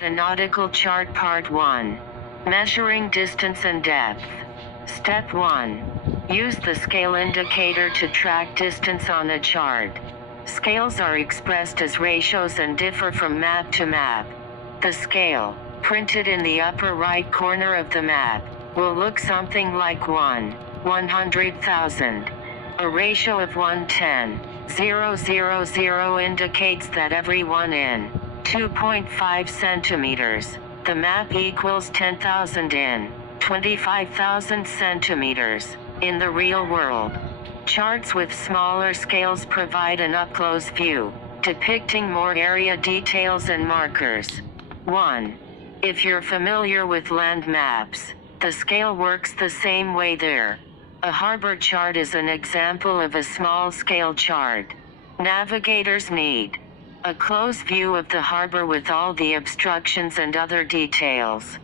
The nautical chart part 1. Measuring distance and depth. Step 1. Use the scale indicator to track distance on a chart. Scales are expressed as ratios and differ from map to map. The scale, printed in the upper right corner of the map, will look something like 1/100,000. A ratio of 1:10,000 indicates that every 1 in 2.5 centimeters, the map equals 10,000 in 25,000 centimeters. In the real world, charts with smaller scales provide an up-close view, depicting more area details and markers. 1. If you're familiar with land maps, the scale works the same way there. A harbor chart is an example of a small-scale chart. Navigators need a close view of the harbor with all the obstructions and other details.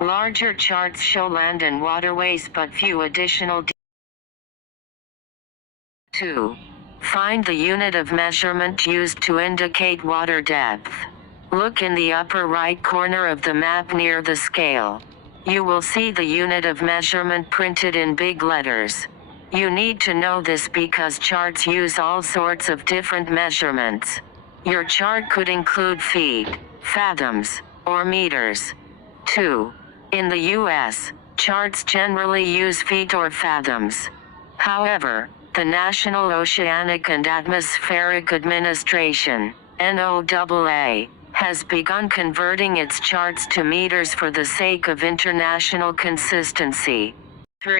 Larger charts show land and waterways but few additional details. 2. Find the unit of measurement used to indicate water depth. Look in the upper right corner of the map near the scale. You will see the unit of measurement printed in big letters. You need to know this because charts use all sorts of different measurements. Your chart could include feet, fathoms, or meters. 2. In the U.S., charts generally use feet or fathoms. However, the National Oceanic and Atmospheric Administration, NOAA, has begun converting its charts to meters for the sake of international consistency. 3.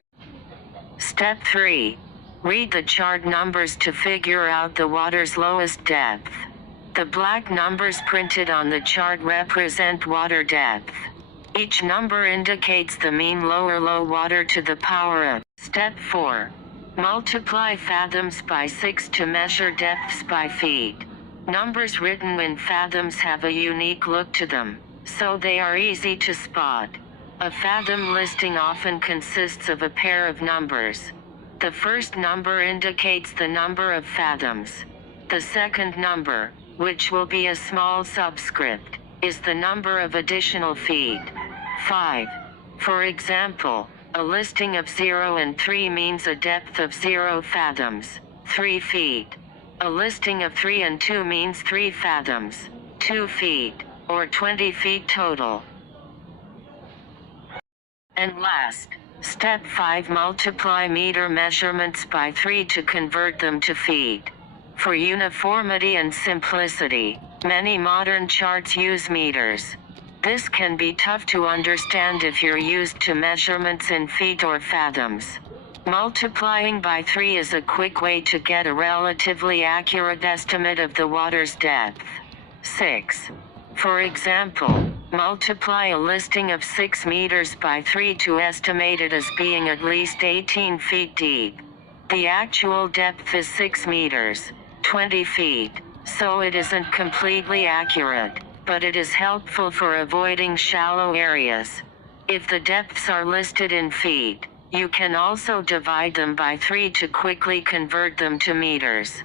Step 3. Read the chart numbers to figure out the water's lowest depth. The black numbers printed on the chart represent water depth. Each number indicates the mean low or low water to the power of. Step 4. Multiply fathoms by 6 to measure depths by feet. Numbers written in fathoms have a unique look to them, so they are easy to spot. A fathom listing often consists of a pair of numbers. The first number indicates the number of fathoms. The second number, which will be a small subscript, is the number of additional feet. 5. For example, a listing of 0 and 3 means a depth of 0 fathoms, 3 feet. A listing of 3 and 2 means 3 fathoms, 2 feet, or 20 feet total. And last, step 5, multiply meter measurements by 3 to convert them to feet. For uniformity and simplicity, many modern charts use meters. This can be tough to understand if you're used to measurements in feet or fathoms. Multiplying by 3 is a quick way to get a relatively accurate estimate of the water's depth. 6. For example, multiply a listing of 6 meters by 3 to estimate it as being at least 18 feet deep. The actual depth is 6 meters, 20 feet, so it isn't completely accurate, but it is helpful for avoiding shallow areas. If the depths are listed in feet, you can also divide them by 3 to quickly convert them to meters.